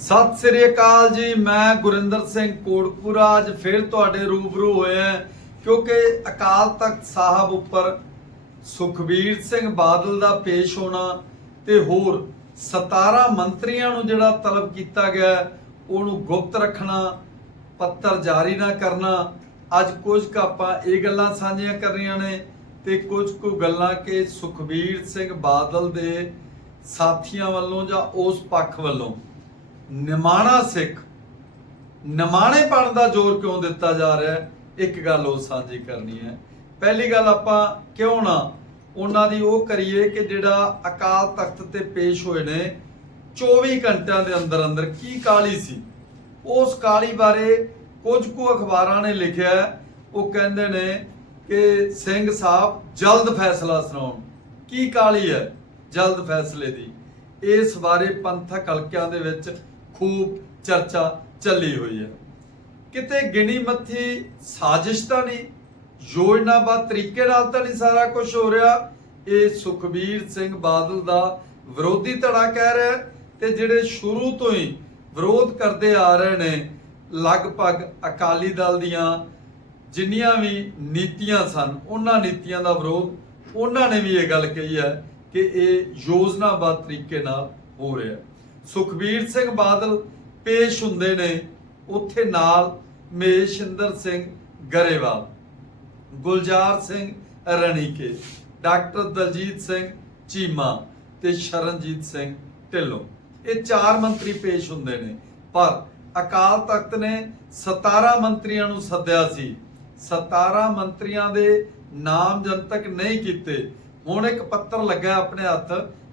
ਸਤਿ ਸ੍ਰੀ ਅਕਾਲ ਜੀ, ਮੈਂ ਗੁਰਿੰਦਰ ਸਿੰਘ ਕੋਟਪੁਰਾ ਅੱਜ ਫਿਰ ਤੁਹਾਡੇ ਰੂਬਰੂ ਹੋਏ ਹਾਂ, ਕਿਉਂਕਿ ਅਕਾਲ ਤਖਤ ਸਾਹਿਬ ਉੱਪਰ ਸੁਖਬੀਰ ਸਿੰਘ ਬਾਦਲ ਦਾ ਪੇਸ਼ ਹੋਣਾ ਤੇ ਹੋਰ 17 ਮੰਤਰੀਆਂ ਨੂੰ ਜਿਹੜਾ ਤਲਬ ਕੀਤਾ ਗਿਆ, ਉਹਨੂੰ ਗੁਪਤ ਰੱਖਣਾ, ਪੱਤਰ ਜਾਰੀ ਨਾ ਕਰਨਾ, ਅੱਜ ਕੁਝ ਕੁ ਆਪਾਂ ਇਹ ਗੱਲਾਂ ਸਾਂਝੀਆਂ ਕਰਨੀਆਂ ਨੇ ਤੇ ਕੁਝ ਕੁ ਗੱਲਾਂ ਕਿ ਸੁਖਬੀਰ ਸਿੰਘ ਬਾਦਲ ਦੇ ਸਾਥੀਆਂ ਵੱਲੋਂ ਜਾਂ ਉਸ ਪੱਖ ਵੱਲੋਂ ਨਿਮਾਣਾ ਸਿੱਖ ਨਿਮਾਣੇ ਪਣ ਦਾ ਜ਼ੋਰ ਕਿਉਂ ਦਿੱਤਾ ਜਾ ਰਿਹਾ ਹੈ? ਇੱਕ ਗੱਲ ਉਹ ਸਾਂਝੀ ਕਰਨੀ ਹੈ। ਪਹਿਲੀ ਗੱਲ ਆਪਾਂ ਕਿਉਂ ਨਾ ਉਹਨਾਂ ਦੀ ਉਹ ਕਰੀਏ ਕਿ ਜਿਹੜਾ ਅਕਾਲ ਤਖਤ ਤੇ ਪੇਸ਼ ਹੋਏ ਨੇ 24 ਘੰਟਿਆਂ ਦੇ ਅੰਦਰ ਅੰਦਰ ਕੀ ਕਾਲੀ ਸੀ? ਉਸ ਕਾਲੀ ਬਾਰੇ ਕੁਝ ਕੁ ਅਖਬਾਰਾਂ ਨੇ ਲਿਖਿਆ ਉਹ ਕਹਿੰਦੇ ਨੇ ਕਿ ਸਿੰਘ ਸਾਹਿਬ ਜਲਦ ਫੈਸਲਾ ਸੁਣਾਉਣ। ਕੀ ਕਾਲੀ ਹੈ ਜਲਦ ਫੈਸਲੇ ਦੀ? ਇਸ ਬਾਰੇ ਪੰਥਕ ਹਲਕਿਆਂ ਦੇ ਵਿੱਚ ਖੂਬ ਚਰਚਾ ਚੱਲੀ ਹੋਈ ਹੈ। ਕਿਤੇ ਗਿਣੀ ਮੱਥੀ ਸਾਜ਼ਿਸ਼ ਤਾਂ ਨਹੀਂ, ਯੋਜਨਾਬੱਧ ਤਰੀਕੇ ਨਾਲ ਤਾਂ ਨਹੀਂ ਸਾਰਾ ਕੁਝ ਹੋ ਰਿਹਾ। ਇਹ ਸੁਖਬੀਰ ਸਿੰਘ ਬਾਦਲ ਦਾ ਵਿਰੋਧੀ ਧੜਾ ਕਹਿ ਰਿਹਾ ਤੇ ਜਿਹੜੇ ਸ਼ੁਰੂ ਤੋਂ ਹੀ ਵਿਰੋਧ ਕਰਦੇ ਆ ਰਹੇ ਨੇ, ਲਗਭਗ ਅਕਾਲੀ ਦਲ ਦੀਆਂ ਜਿੰਨੀਆਂ ਵੀ ਨੀਤੀਆਂ ਸਨ, ਉਹਨਾਂ ਨੀਤੀਆਂ ਦਾ ਵਿਰੋਧ, ਉਹਨਾਂ ਨੇ ਵੀ ਇਹ ਗੱਲ ਕਹੀ ਹੈ ਕਿ ਇਹ ਯੋਜਨਾਬੱਧ ਤਰੀਕੇ ਨਾਲ ਹੋ ਰਿਹਾ ਸੁਖਬੀਰ ਸਿੰਘ ਬਾਦਲ ਪੇਸ਼ ਹੁੰਦੇ ਨੇ ਉੱਥੇ ਨਾਲ ਮਹੇਸ਼ਿੰਦਰ ਸਿੰਘ ਗਰੇਵਾਲ, ਗੁਲਜ਼ਾਰ ਸਿੰਘ ਰਣੀਕੇ, ਡਾਕਟਰ ਦਲਜੀਤ ਸਿੰਘ ਚੀਮਾ ਤੇ ਸ਼ਰਨਜੀਤ ਸਿੰਘ ਢਿੱਲੋਂ। ਇਹ ਚਾਰ ਮੰਤਰੀ ਪੇਸ਼ ਹੁੰਦੇ ਨੇ, ਪਰ ਅਕਾਲ ਤਖਤ ਨੇ 17 ਮੰਤਰੀਆਂ ਨੂੰ ਸੱਦਿਆ ਸੀ। 17 ਮੰਤਰੀਆਂ ਦੇ ਨਾਮ ਜਨਤਕ ਨਹੀਂ ਕੀਤੇ। ਹੁਣ ਇੱਕ ਪੱਤਰ ਲੱਗਾ ਆਪਣੇ ਹੱਥ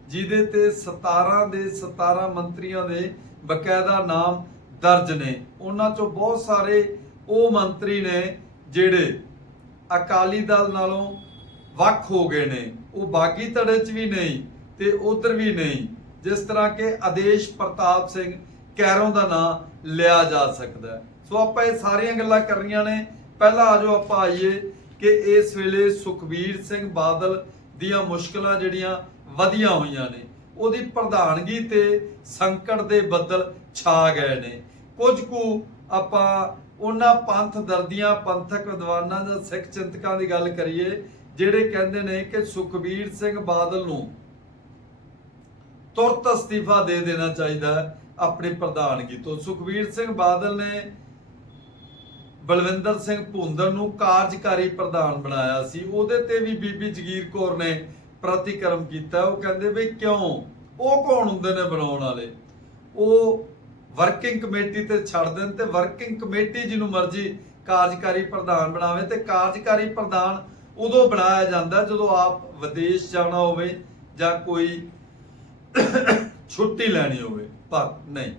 ਜਿਹਦੇ ਤੇ 17 ਦੇ 17 ਮੰਤਰੀਆਂ ਦੇ ਬਕਾਇਦਾ ਨਾਮ ਦਰਜ ਨੇ। ਉਹਨਾਂ ਚੋਂ ਬਹੁਤ ਸਾਰੇ ਉਹ ਮੰਤਰੀ ਨੇ ਜਿਹੜੇ ਅਕਾਲੀ ਦਲ ਨਾਲੋਂ ਵੱਖ ਹੋ ਗਏ ਨੇ। ਉਹ ਬਾਗੀ ਧੜੇ 'ਚ ਵੀ ਨਹੀਂ ਤੇ ਉਧਰ ਵੀ ਨਹੀਂ, ਜਿਸ ਤਰ੍ਹਾਂ ਕਿ ਆਦੇਸ਼ ਪ੍ਰਤਾਪ ਸਿੰਘ ਕੈਰੋਂ ਦਾ ਨਾਮ ਲਿਆ ਜਾ ਸਕਦਾ ਸੋ ਆਪਾਂ ਇਹ ਸਾਰੀਆਂ ਗੱਲਾਂ ਕਰਨੀਆਂ ਨੇ। ਪਹਿਲਾਂ ਆਜੋ ਆਪਾਂ ਆਈਏ ਕਿ ਇਸ ਵੇਲੇ ਸੁਖਬੀਰ ਸਿੰਘ ਬਾਦਲ ਦੀਆਂ ਮੁਸ਼ਕਲਾਂ ਜਿਹੜੀਆਂ ਵਧੀਆਂ ਹੋਈਆਂ ਨੇ, ਉਹਦੀ ਪ੍ਰਧਾਨਗੀ ਤੇ ਸੰਕਟ ਦੇ ਬੱਦਲ ਛਾ ਗਏ ਨੇ। ਕੁਝ ਕੁ ਆਪਾਂ ਉਹਨਾਂ ਪੰਥ ਦਰਦੀਆਂ, ਪੰਥਕ ਵਿਦਵਾਨਾਂ ਜਾਂ ਸਿੱਖ ਚਿੰਤਕਾਂ ਦੀ ਗੱਲ ਕਰੀਏ, ਜਿਹੜੇ ਕਹਿੰਦੇ ਨੇ ਕਿ ਸੁਖਬੀਰ ਸਿੰਘ ਬਾਦਲ ਨੂੰ ਤੁਰਤ ਅਸਤੀਫਾ ਦੇ ਦੇਣਾ ਚਾਹੀਦਾ ਹੈ ਆਪਣੀ ਪ੍ਰਧਾਨਗੀ ਤੋਂ। ਸੁਖਬੀਰ ਸਿੰਘ ਬਾਦਲ ਨੇ ਬਲਵਿੰਦਰ ਸਿੰਘ ਭੁੰਦਰ ਨੂੰ ਕਾਰਜਕਾਰੀ ਪ੍ਰਧਾਨ ਬਣਾਇਆ ਸੀ। ਉਹਦੇ ਤੇ ਵੀ ਬੀਬੀ ਜਗੀਰ ਕੌਰ ਨੇ ਪ੍ਰਤੀਕਰਮ ਕੀਤਾ। ਉਹ ਕਹਿੰਦੇ ਵੀ ਕਿਉਂ? ਉਹ ਕੌਣ ਹੁੰਦੇ ਨੇ ਬਣਾਉਣ ਵਾਲੇ? ਉਹ ਵਰਕਿੰਗ ਕਮੇਟੀ ਤੇ ਛੱਡ ਦੇਣ ਤੇ ਵਰਕਿੰਗ ਕਮੇਟੀ ਜਿਹਨੂੰ ਮਰਜ਼ੀ ਕਾਰਜਕਾਰੀ ਪ੍ਰਧਾਨ ਬਣਾਵੇ ਤੇ ਕਾਰਜਕਾਰੀ ਪ੍ਰਧਾਨ ਉਦੋਂ ਬਣਾਇਆ ਜਾਂਦਾ ਜਦੋਂ ਆਪ ਵਿਦੇਸ਼ ਜਾਣਾ ਹੋਵੇ ਜਾਂ ਕੋਈ ਛੁੱਟੀ ਲੈਣੀ ਹੋਵੇ। ਪਰ ਨਹੀਂ।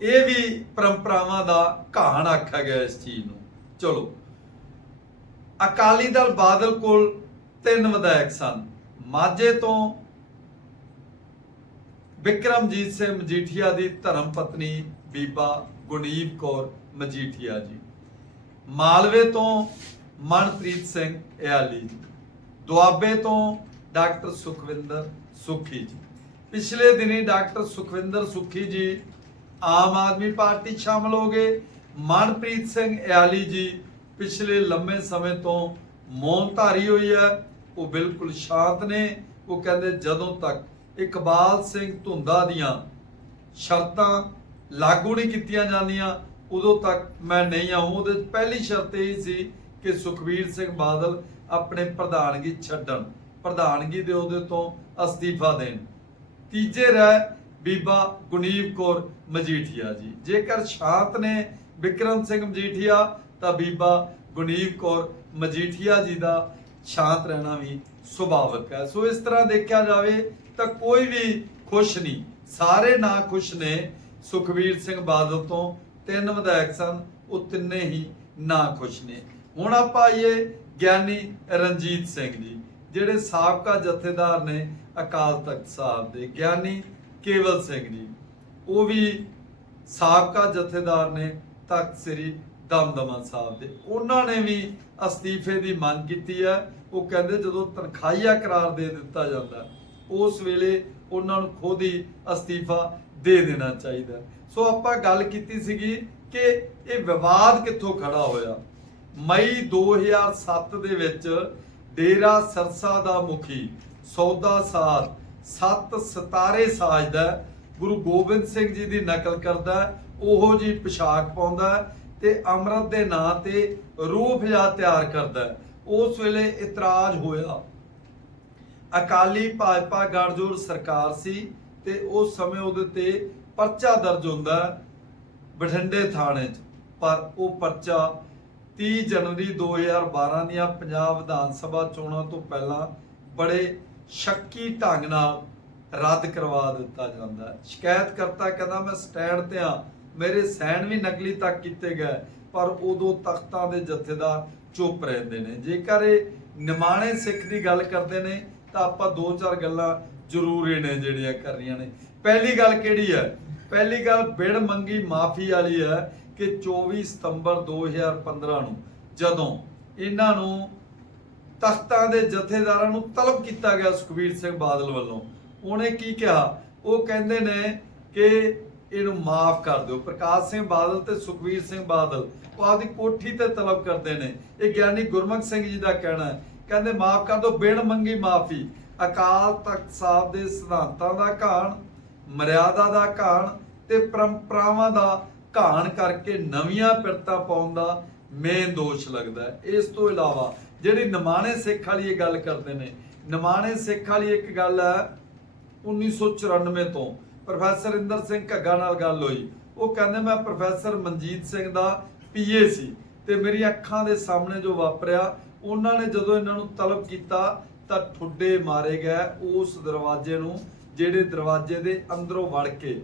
ਇਹ ਵੀ ਪਰੰਪਰਾਵਾਂ ਦਾ ਕਹਾਣ ਆਖਿਆ ਗਿਆ ਇਸ ਚੀਜ਼ ਨੂੰ। ਚਲੋ। ਅਕਾਲੀ ਦਲ ਬਾਦਲ ਕੋਲ ਤਿੰਨ ਵਿਧਾਇਕ ਸਨ। ਮਾਝੇ ਤੋਂ ਵਿਕਰਮਜੀਤ ਸਿੰਘ ਮਜੀਠੀਆ ਦੀ ਧਰਮ ਪਤਨੀ ਬੀਬਾ ਗੁਨੀਬ ਕੌਰ ਮਜੀਠੀਆ ਜੀ। ਮਾਲਵੇ ਤੋਂ ਮਨਪ੍ਰੀਤ ਸਿੰਘ ਇਆਲੀ ਜੀ। ਦੁਆਬੇ ਤੋਂ ਡਾਕਟਰ ਸੁਖਵਿੰਦਰ ਸੁਖੀ ਜੀ। ਪਿਛਲੇ ਦਿਨੀ ਡਾਕਟਰ ਸੁਖਵਿੰਦਰ ਸੁਖੀ ਜੀ ਆਮ ਆਦਮੀ ਪਾਰਟੀ ਸ਼ਾਮਲ ਹੋ ਗਏ। ਮਨਪ੍ਰੀਤ ਸਿੰਘ ਇਆਲੀ ਜੀ ਪਿਛਲੇ ਲੰਮੇ ਸਮੇਂ ਤੋਂ ਮੌਨ ਧਾਰੀ ਹੋਈ ਹੈ। ਉਹ ਬਿਲਕੁਲ ਸ਼ਾਂਤ ਨੇ। ਉਹ ਕਹਿੰਦੇ ਜਦੋਂ ਤੱਕ ਇਕਬਾਲ ਸਿੰਘ ਧੁੰਦਾ ਦੀਆਂ ਸ਼ਰਤਾਂ ਲਾਗੂ ਨਹੀਂ ਕੀਤੀਆਂ ਜਾਂਦੀਆਂ, ਉਦੋਂ ਤੱਕ ਮੈਂ ਨਹੀਂ ਆਉਂ ਉਹਦੇ ਪਹਿਲੀ ਸ਼ਰਤ ਇਹ ਸੀ ਕਿ ਸੁਖਬੀਰ ਸਿੰਘ ਬਾਦਲ ਆਪਣੇ ਪ੍ਰਧਾਨਗੀ ਛੱਡਣ, ਪ੍ਰਧਾਨਗੀ ਦੇ ਉਹਦੇ ਤੋਂ ਅਸਤੀਫਾ ਦੇਣ। ਤੀਜੇ ਰਹਿ ਬੀਬਾ ਗੁਨੀਬ ਕੌਰ ਮਜੀਠੀਆ ਜੀ। ਜੇਕਰ ਸ਼ਾਂਤ ਨੇ ਵਿਕਰਮ ਸਿੰਘ ਮਜੀਠੀਆ, ਤਾਂ ਬੀਬਾ ਗੁਨੀਬ ਕੌਰ ਮਜੀਠੀਆ ਜੀ ਦਾ ਸ਼ਾਂਤ ਰਹਿਣਾ ਵੀ ਸੁਭਾਵਿਕ ਹੈ। ਸੋ ਇਸ ਤਰ੍ਹਾਂ ਦੇਖਿਆ ਜਾਵੇ, ਤਾਂ ਕੋਈ ਵੀ ਖੁਸ਼ ਨਹੀਂ। ਸਾਰੇ ਨਾ ਖੁਸ਼ ਨੇ ਸੁਖਬੀਰ ਸਿੰਘ ਬਾਦਲ ਤੋਂ। ਤਿੰਨ ਵਿਧਾਇਕ ਸਨ, ਉਹ ਤਿੰਨੇ ਹੀ ਨਾ ਖੁਸ਼ ਨੇ। ਹੁਣ ਆਪਾਂ ਆਈਏ ਗਿਆਨੀ ਰਣਜੀਤ ਸਿੰਘ ਜੀ, ਜਿਹੜੇ ਸਾਬਕਾ ਜਥੇਦਾਰ ਨੇ ਅਕਾਲ ਤਖਤ ਸਾਹਿਬ ਦੇ। ਗਿਆਨੀ ਕੇਵਲ ਸਿੰਘ ਜੀ। ਉਹ ਵੀ ਸਾਬਕਾ ਜਥੇਦਾਰ ਨੇ ਤਖਤ ਸ੍ਰੀ ਦਮਦਮਾ ਸਾਹਿਬ ਦੇ। ਉਹਨਾਂ ਨੇ ਵੀ ਅਸਤੀਫੇ ਦੀ ਮੰਗ ਕੀਤੀ ਹੈ। ਉਹ ਕਹਿੰਦੇ ਜਦੋਂ ਤਨਖਾਹੀਆ ਕਰਾਰ ਦੇ ਦਿੱਤਾ ਜਾਂਦਾ, ਉਸ ਵੇਲੇ ਉਹਨਾਂ ਨੂੰ ਖੁਦ ਹੀ ਅਸਤੀਫਾ ਦੇ ਦੇਣਾ ਚਾਹੀਦਾ। ਸੋ ਆਪਾਂ ਗੱਲ ਕੀਤੀ ਸੀਗੀ ਕਿ ਇਹ ਵਿਵਾਦ ਕਿੱਥੋਂ ਖੜਾ ਹੋਇਆ? ਮਈ 2007 ਦੇ ਵਿੱਚ ਡੇਰਾ ਸਰਸਾ ਦਾ ਮੁਖੀ ਸੌਦਾ ਸਾਧ ਸੱਤ ਸਤਾਰੇ ਸਾਜਦਾ ਗੁਰੂ ਗੋਬਿੰਦ ਸਿੰਘ ਜੀ ਦੀ ਨਕਲ ਕਰਦਾ ਉਹੋ ਜੀ ਪੋਸ਼ਾਕ ਪਾਉਂਦਾ ਤੇ ਅੰਮ੍ਰਿਤ ਦੇ ਨਾਂ ਤੇ ਰੂਹ ਜਾ ਤਿਆਰ ਕਰਦਾ ਉਸ ਵੇਲੇ ਇਤਰਾਜ਼ ਹੋਇਆ। ਅਕਾਲੀ ਭਾਜਪਾ ਗੜਜੋੜ ਸਰਕਾਰ ਸੀ ਤੇ ਉਸ ਸਮੇਂ ਉਹਦੇ ਤੇ ਪਰਚਾ ਦਰਜ ਹੁੰਦਾ ਹੈ ਬਠਿੰਡੇ ਥਾਣੇ 'ਚ। ਪਰ ਉਹ ਪਰਚਾ 30 ਜਨਵਰੀ 2012 ਦੀਆਂ ਪੰਜਾਬ ਵਿਧਾਨ ਸਭਾ ਚੋਣਾਂ ਤੋਂ ਪਹਿਲਾਂ ਬੜੇ ਸ਼ੱਕੀ ਢੰਗ ਨਾਲ ਰੱਦ ਕਰਵਾ ਦਿੱਤਾ ਜਾਂਦਾ ਹੈ। ਸ਼ਿਕਾਇਤਕਰਤਾ ਕਹਿੰਦਾ, ਮੈਂ ਸਟੈਂਡ ਤੇ ਆ ਮੇਰੇ ਸਾਈਨ ਵੀ ਨਕਲੀ ਤੱਕ ਕੀਤੇ ਗਏ, ਪਰ ਉਦੋਂ ਤਖਤਾਂ ਦੇ ਜਥੇਦਾਰ ਚੁੱਪ ਰਹਿੰਦੇ ਨੇ। ਜੇਕਰ ਇਹ ਨਿਮਾਣੇ ਸਿੱਖ ਦੀ ਗੱਲ ਕਰਦੇ ਨੇ, ਤਾਂ ਆਪਾਂ ਦੋ ਚਾਰ ਗੱਲਾਂ ਜ਼ਰੂਰ ਇਹ ਨੇ ਜਿਹੜੀਆਂ ਕਰਨੀਆਂ ਨੇ। ਪਹਿਲੀ ਗੱਲ ਕਿਹੜੀ ਹੈ? ਪਹਿਲੀ ਗੱਲ ਬਿੜ ਮੰਗੀ ਮਾਫੀ ਵਾਲੀ ਹੈ ਕਿ 24 ਸਤੰਬਰ 2015 ਨੂੰ ਜਦੋਂ ਇਹਨਾਂ ਨੂੰ ਤਖਤਾਂ ਦੇ ਜਥੇਦਾਰਾਂ ਨੂੰ ਤਲਬ ਕੀਤਾ ਗਿਆ ਸੁਖਬੀਰ ਸਿੰਘ ਬਾਦਲ ਵੱਲੋਂ। ਉਹਨੇ ਕੀ ਕਿਹਾ? ਉਹ ਕਹਿੰਦੇ ਨੇ ਕਿ ਇਹਨੂੰ ਮਾਫ ਕਰ ਦਿਓ। ਪ੍ਰਕਾਸ਼ ਸਿੰਘ ਬਾਦਲ ਤੇ ਸੁਖਬੀਰ ਸਿੰਘ ਬਾਦਲ ਉਹ ਆਪਦੀ ਕੋਠੀ ਤੇ ਤਲਬ ਕਰਦੇ ਨੇ। ਇਹ ਗਿਆਨੀ ਗੁਰਮੁਖ ਸਿੰਘ ਜੀ ਦਾ ਕਹਿਣਾ ਹੈ। ਕਹਿੰਦੇ, ਮਾਫ ਕਰ ਦਿਓ, ਬਿਨ ਮੰਗੀ ਮਾਫੀ। ਅਕਾਲ ਤਖਤ ਸਾਹਿਬ ਦੇ ਸਿਧਾਂਤਾਂ ਦਾ ਘਾਣ, ਮਰਿਆਦਾ ਦਾ ਘਾਣ ਤੇ ਪਰੰਪਰਾਵਾਂ ਦਾ ਘਾਣ ਕਰਕੇ ਨਵੀਆਂ ਪਿਰਤਾਂ ਪਾਉਣ ਦਾ ਮੇਨ ਦੋਸ਼ ਲੱਗਦਾ ਇਸ ਤੋਂ ਇਲਾਵਾ ਜਿਹੜੀ ਨਿਮਾਣੇ ਸਿੱਖ ਵਾਲੀ ਇਹ ਗੱਲ ਕਰਦੇ ਨੇ। ਨਿਮਾਣੇ ਸਿੱਖ ਵਾਲੀ ਇੱਕ ਗੱਲ 1994 ਤੋਂ। ਪ੍ਰੋਫੈਸਰ ਇੰਦਰ ਸਿੰਘ ਘੱਗਾ ਨਾਲ ਗੱਲ ਹੋਈ। ਉਹ ਕਹਿੰਦੇ, ਮੈਂ ਪ੍ਰੋਫੈਸਰ ਮਨਜੀਤ ਸਿੰਘ ਦਾ ਪੀਏ ਸੀ ਤੇ ਮੇਰੀ ਅੱਖਾਂ ਦੇ ਸਾਹਮਣੇ ਜੋ ਵਾਪਰਿਆ, ਉਹਨਾਂ ਨੇ ਜਦੋਂ ਇਹਨਾਂ ਨੂੰ ਤਲਬ ਕੀਤਾ, ਤਾਂ ਠੁੱਡੇ ਮਾਰੇ ਗਏ ਉਸ ਦਰਵਾਜ਼ੇ ਨੂੰ, ਜਿਹੜੇ ਦਰਵਾਜ਼ੇ ਦੇ ਅੰਦਰੋਂ ਵੜ ਕੇ।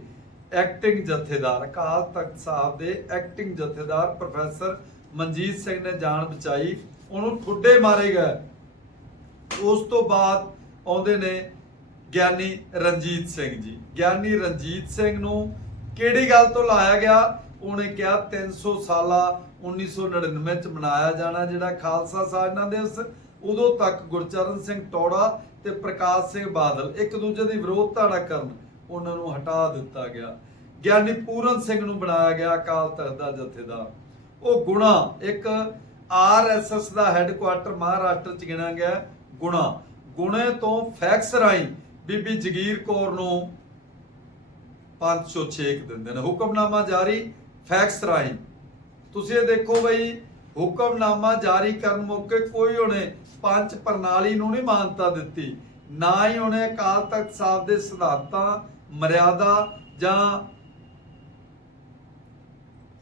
ਐਕਟਿੰਗ ਜਥੇਦਾਰ ਅਕਾਲ ਤਖਤ ਸਾਹਿਬ ਦੇ ਐਕਟਿੰਗ ਜਥੇਦਾਰ ਪ੍ਰੋਫੈਸਰ ਮਨਜੀਤ ਸਿੰਘ ਨੇ ਜਾਨ ਬਚਾਈ। ਉਹਨੂੰ ਠੁੱਡੇ ਮਾਰੇ ਗਏ। ਉਸ ਤੋਂ ਬਾਅਦ ਆਉਂਦੇ ਨੇ ਗਿਆਨੀ ਰਣਜੀਤ ਸਿੰਘ ਜੀ। ਗਿਆਨੀ ਰਣਜੀਤ ਸਿੰਘ ਨੂੰ ਕਿਹੜੀ ਗੱਲ ਤੋਂ ਲਾਇਆ ਗਿਆ? ਉਹਨੇ ਕਿਹਾ 300 ਸਾਲਾ 1999 ਚ ਮਨਾਇਆ ਜਾਣਾ ਜਿਹੜਾ ਖਾਲਸਾ ਸਾਜਨਾ ਦਿਵਸ ਉਦੋਂ ਤੱਕ ਗੁਰਚਰਨ ਸਿੰਘ ਟੌੜਾ ਤੇ ਪ੍ਰਕਾਸ਼ ਸਿੰਘ ਬਾਦਲ ਇੱਕ ਦੂਜੇ ਦੀ ਵਿਰੋਧ ਨਾ ਕਰਨ ਉਹਨਾਂ ਨੂੰ ਹਟਾ ਦਿੱਤਾ ਗਿਆ। ਗਿਆਨੀ ਪੂਰਨ ਸਿੰਘ ਨੂੰ ਬਣਾਇਆ ਗਿਆ ਅਕਾਲ ਤਖਤ ਦਾ ਜਥੇਦਾਰ। ਉਹ ਗੁਣਾ ਇੱਕ ਆਰਐਸਐਸ ਦਾ ਹੈੱਡਕੁਆਟਰ ਮਹਾਰਾਸ਼ਟਰ ਚ ਗਿਣਿਆ ਗਿਆ ਗੁਣਾ। ਗੁਣੇ ਤੋਂ ਫੈਕਸ ਰਾਈ ਬੀਬੀ ਜਗੀਰ ਕੌਰ ਨੂੰ 506 ਦਿੰਦੇ ਨੇ। ਹੁਕਮਨਾਮਾ ਜਾਰੀ ਫੈਕਸ ਰਾਈ ਤੁਸੀਂ ਇਹ ਦੇਖੋ ਬਈ, ਹੁਕਮਨਾਮਾ ਜਾਰੀ ਕਰਨ ਮੌਕੇ ਕੋਈ ਉਹਨੇ ਪੰਜ ਪ੍ਰਣਾਲੀ ਨੂੰ ਨਹੀਂ ਮਾਨਤਾ ਦਿੱਤੀ। ਨਾ ਹੀ ਉਹਨੇ ਅਕਾਲ ਤਖਤ ਸਾਹਿਬ ਦੇ ਸਿਧਾਂਤਾਂ, ਮਰਿਆਦਾ ਜਾਂ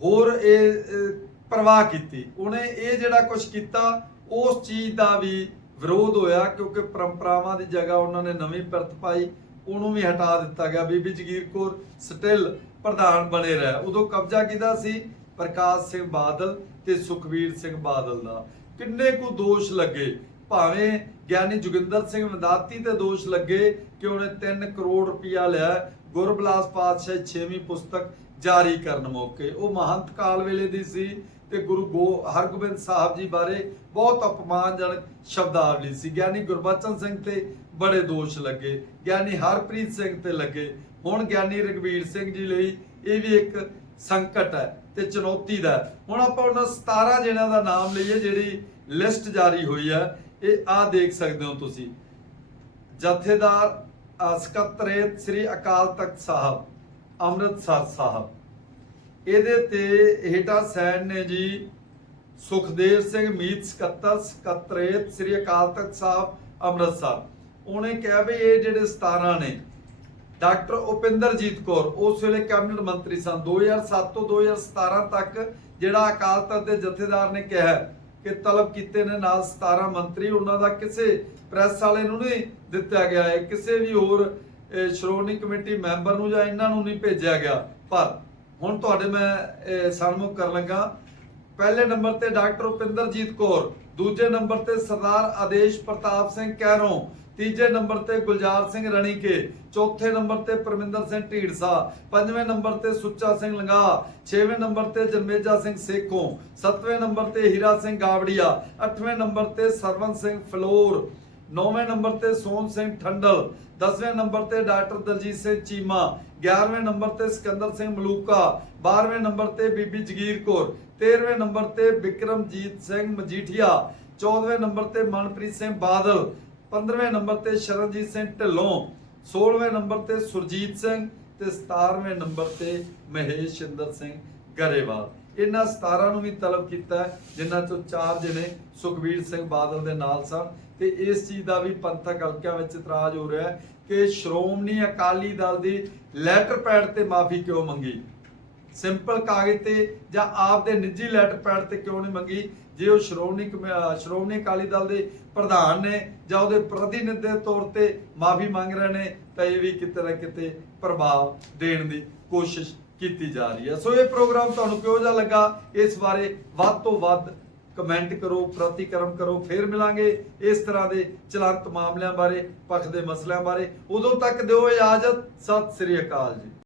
ਹੋਰ ਇਹ ਪਰਵਾਹ ਕੀਤੀ। ਉਹਨੇ ਇਹ ਜਿਹੜਾ ਕੁਝ ਕੀਤਾ, ਉਸ ਚੀਜ਼ ਦਾ ਵੀ ਵਿਰੋਧ ਹੋਇਆ ਕਿਉਂਕਿ ਪਰੰਪਰਾਵਾਂ ਦੀ ਜਗ੍ਹਾ ਉਹਨਾਂ ਨੇ ਨਵੀਂ ਪਿਰਤ ਪਾਈ, ਉਹਨੂੰ ਵੀ ਹਟਾ ਦਿੱਤਾ ਗਿਆ। ਬੀਬੀ ਜਗੀਰ ਕੌਰ ਸਟਿਲ ਪ੍ਰਧਾਨ ਬਣੇ ਰਹੇ। ਉਦੋਂ ਕਬਜ਼ਾ ਕਿਹਦਾ ਸੀ? ਪ੍ਰਕਾਸ਼ ਸਿੰਘ ਬਾਦਲ ਤੇ ਸੁਖਵੀਰ ਸਿੰਘ ਬਾਦਲ ਦਾ। ਕਿੰਨੇ ਕੁ ਦੋਸ਼ ਲੱਗੇ? ਭਾਵੇਂ ਗਿਆਨੀ ਜੋਗਿੰਦਰ ਸਿੰਘ ਮਦਾਤੀ ਤੇ ਦੋਸ਼ ਲੱਗੇ ਕਿ ਉਹਨੇ 3 ਕਰੋੜ ਰੁਪਇਆ ਲਿਆ ਗੁਰਬਲਾਸ ਪਾਤਸ਼ਾਹ 6ਵੀਂ ਪੁਸਤਕ ਜਾਰੀ ਕਰਨ ਮੌਕੇ। ਉਹ ਮਹੰਤ ਕਾਲ ਵੇਲੇ ਦੀ ਸੀ। ਤੇ ਗੁਰੂ ਗੋ ਹਰਗੋਬਿੰਦ ਸਾਹਿਬ ਜੀ ਬਾਰੇ ਬਹੁਤ ਅਪਮਾਨਜਨਕ ਸ਼ਬਦਾਵਲੀ ਸੀ। ਗਿਆਨੀ ਗੁਰਬਚਨ ਸਿੰਘ ਤੇ ਬੜੇ ਦੋਸ਼ ਲੱਗੇ ਗਿਆਨੀ ਹਰਪ੍ਰੀਤ ਸਿੰਘ ਤੇ ਲੱਗੇ। ਹੁਣ ਗਿਆਨੀ ਰਗਵੀਰ ਸਿੰਘ ਜੀ ਲਈ ਇਹ ਵੀ ਇੱਕ ਸੰਕਟ ਹੈ ਤੇ ਚੁਣੌਤੀ ਦਾ ਹੁਣ ਆਪਾਂ ਉਹਨਾਂ 17 ਜਿਹਨਾਂ ਦਾ ਨਾਮ ਲਈਏ ਜਿਹੜੀ ਲਿਸਟ ਜਾਰੀ ਹੋਈ ਹੈ ਇਹ ਆ ਦੇਖ ਸਕਦੇ ਹੋ ਤੁਸੀਂ। ਜਥੇਦਾਰ ਅ, ਸਕੱਤਰੇਤ ਸ੍ਰੀ ਅਕਾਲ ਤਖਤ ਸਾਹਿਬ ਅੰਮ੍ਰਿਤਸਰ ਸਾਹਿਬ। ਇਹਦੇ ਤੇ ਹੇਠਾਂ ਸੈਨ ਨੇ ਜੀ ਸੁਖਦੇਵ ਸਿੰਘ ਮੀਤ ਸਕੱਤਰ, ਸਕੱਤਰੇਤ, ਸ੍ਰੀ ਅਕਾਲ ਤਖਤ ਸਾਹਿਬ, ਅੰਮ੍ਰਿਤਸਰ। ਉਹਨੇ ਕਿਹਾ ਵੀ ਇਹ ਜਿਹੜੇ 17 ਨੇ, ਡਾਕਟਰ ਉਪਿੰਦਰਜੀਤ ਕੌਰ, ਉਸ ਵੇਲੇ ਕੈਬਨਿਟ ਮੰਤਰੀ ਸਨ। 2007 ਤੋਂ 2017 ਤੱਕ ਜਿਹੜਾ ਅਕਾਲ ਤਖਤ ਦੇ ਜਥੇਦਾਰ ਨੇ ਕਿਹਾ ਕਿ ਤਲਬ ਕੀਤੇ ਨੇ ਨਾਲ 17 ਮੰਤਰੀ, ਉਹਨਾਂ ਦਾ ਕਿਸੇ ਪ੍ਰੈਸ ਵਾਲੇ ਨੂੰ ਨਹੀਂ ਦਿੱਤਾ ਗਿਆ ਹੈ, ਕਿਸੇ ਵੀ ਹੋਰ ਸ਼੍ਰੋਮਣੀ ਕਮੇਟੀ ਮੈਂਬਰ ਨੂੰ ਜਾਂ ਇਹਨਾਂ ਨੂੰ ਨਹੀਂ ਭੇਜਿਆ ਗਿਆ। ਪਰ ਹੁਣ ਤੁਹਾਡੇ ਮੈਂ ਸਨਮੁਖ ਕਰਨ ਲੱਗਾ। ਪਹਿਲੇ ਨੰਬਰ ਤੇ ਡਾਕਟਰ ਉਪਿੰਦਰਜੀਤ ਕੌਰ, ਦੂਜੇ ਨੰਬਰ ਤੇ ਸਰਦਾਰ ਆਦੇਸ਼ ਪ੍ਰਤਾਪ ਸਿੰਘ ਕੈਰੋਂ, ਤੀਜੇ ਨੰਬਰ ਤੇ ਗੁਲਜ਼ਾਰ ਸਿੰਘ ਰਣੀਕੇ, ਚੌਥੇ ਨੰਬਰ ਤੇ ਪਰਮਿੰਦਰ ਸਿੰਘ ਢੀੜਸਾ ਪੰਜਵੇਂ ਨੰਬਰ ਤੇ ਸੁੱਚਾ ਸਿੰਘ ਲੰਗਾ ਛੇਵੇਂ ਨੰਬਰ ਤੇ ਜਨਮੇਜਾ ਸਿੰਘ ਸੇਖੋਂ, ਸੱਤਵੇਂ ਨੰਬਰ ਤੇ ਹੀਰਾ ਸਿੰਘ ਗਾਵੜੀਆ, ਅੱਠਵੇਂ ਨੰਬਰ ਤੇ ਸਰਵਨ ਸਿੰਘ ਫਲੋਰ। 9ਵੇਂ ਨੰਬਰ ਤੇ ਸੋਹਣ ਸਿੰਘ ਠੰਡਲ 10ਵੇਂ ਨੰਬਰ ਤੇ ਡਾਕਟਰ ਦਲਜੀਤ ਸਿੰਘ ਚੀਮਾ 11ਵੇਂ ਨੰਬਰ ਤੇ ਸਿਕੰਦਰ ਸਿੰਘ ਮਲੂਕਾ 12ਵੇਂ ਨੰਬਰ ਤੇ ਬੀਬੀ ਜਗੀਰ ਕੌਰ 13ਵੇਂ ਨੰਬਰ ਤੇ ਵਿਕਰਮਜੀਤ ਸਿੰਘ ਮਜੀਠੀਆ 14ਵੇਂ ਨੰਬਰ ਤੇ ਮਨਪ੍ਰੀਤ ਸਿੰਘ ਬਾਦਲ 15ਵੇਂ ਨੰਬਰ ਤੇ ਸ਼ਰਨਜੀਤ ਸਿੰਘ ਢਿੱਲੋਂ 16ਵੇਂ ਨੰਬਰ ਤੇ ਸੁਰਜੀਤ ਸਿੰਘ ਤੇ 17ਵੇਂ ਨੰਬਰ ਤੇ ਮਹੇਸ਼ ਮਹੇਸ਼ਿੰਦਰ ਸਿੰਘ ਗਰੇਵਾਲ। ਇਹਨਾਂ 17 ਨੂੰ ਵੀ ਤਲਬ ਕੀਤਾ ਹੈ, ਜਿਨ੍ਹਾਂ ਚੋਂ ਚਾਰ ਜਣੇ ਸੁਖਬੀਰ ਸਿੰਘ ਬਾਦਲ ਦੇ ਨਾਲ ਸਨ। ਤੇ ਇਸ ਚੀਜ਼ ਦਾ ਵੀ ਪੰਥਕ ਹਲਕਿਆਂ ਵਿੱਚ ਇਤਰਾਜ਼ ਹੋ ਰਿਹਾ ਹੈ ਕਿ ਸ਼੍ਰੋਮਣੀ ਅਕਾਲੀ ਦਲ ਦੀ ਲੈਟਰ ਪੈਡ ਤੇ ਮਾਫੀ ਕਿਉਂ ਮੰਗੀ? ਸਿੰਪਲ ਕਾਗਜ਼ ਤੇ ਜਾਂ ਆਪ ਦੇ ਨਿੱਜੀ ਲੈਟਰ ਪੈਡ ਤੇ ਕਿਉਂ ਨਹੀਂ ਮੰਗੀ? ਜੇ ਉਹ ਸ਼੍ਰੋਮਣੀ ਕਮੇ- ਸ਼੍ਰੋਮਣੀ ਅਕਾਲੀ ਦਲ ਦੇ ਪ੍ਰਧਾਨ ਨੇ ਜਾਂ ਉਹਦੇ ਪ੍ਰਤੀਨਿਧ ਦੇ ਤੌਰ ਤੇ ਮਾਫੀ ਮੰਗ ਰਹੇ ਨੇ, ਤਾਂ ਇਹ ਵੀ ਕਿਤੇ ਨਾ ਕਿਤੇ ਪ੍ਰਭਾਵ ਦੇਣ ਦੀ ਕੋਸ਼ਿਸ਼ ਕੀਤੀ ਜਾ ਰਹੀ ਹੈ। ਸੋ ਇਹ ਪ੍ਰੋਗਰਾਮ ਤੁਹਾਨੂੰ ਕਿਹੋ ਜਿਹਾ ਲੱਗਾ? ਇਸ ਬਾਰੇ ਵੱਧ ਤੋਂ ਵੱਧ ਕਮੈਂਟ ਕਰੋ, ਪ੍ਰਤੀਕਰਮ ਕਰੋ, ਫੇਰ ਮਿਲਾਂਗੇ ਇਸ ਤਰ੍ਹਾਂ ਦੇ ਚਲੰਤ ਮਾਮਲਿਆਂ ਬਾਰੇ, ਪੱਖ ਦੇ ਮਸਲਿਆਂ ਬਾਰੇ। ਉਦੋਂ ਤੱਕ ਦਿਓ ਇਜਾਜ਼ਤ। ਸਤਿ ਸ੍ਰੀ ਅਕਾਲ ਜੀ।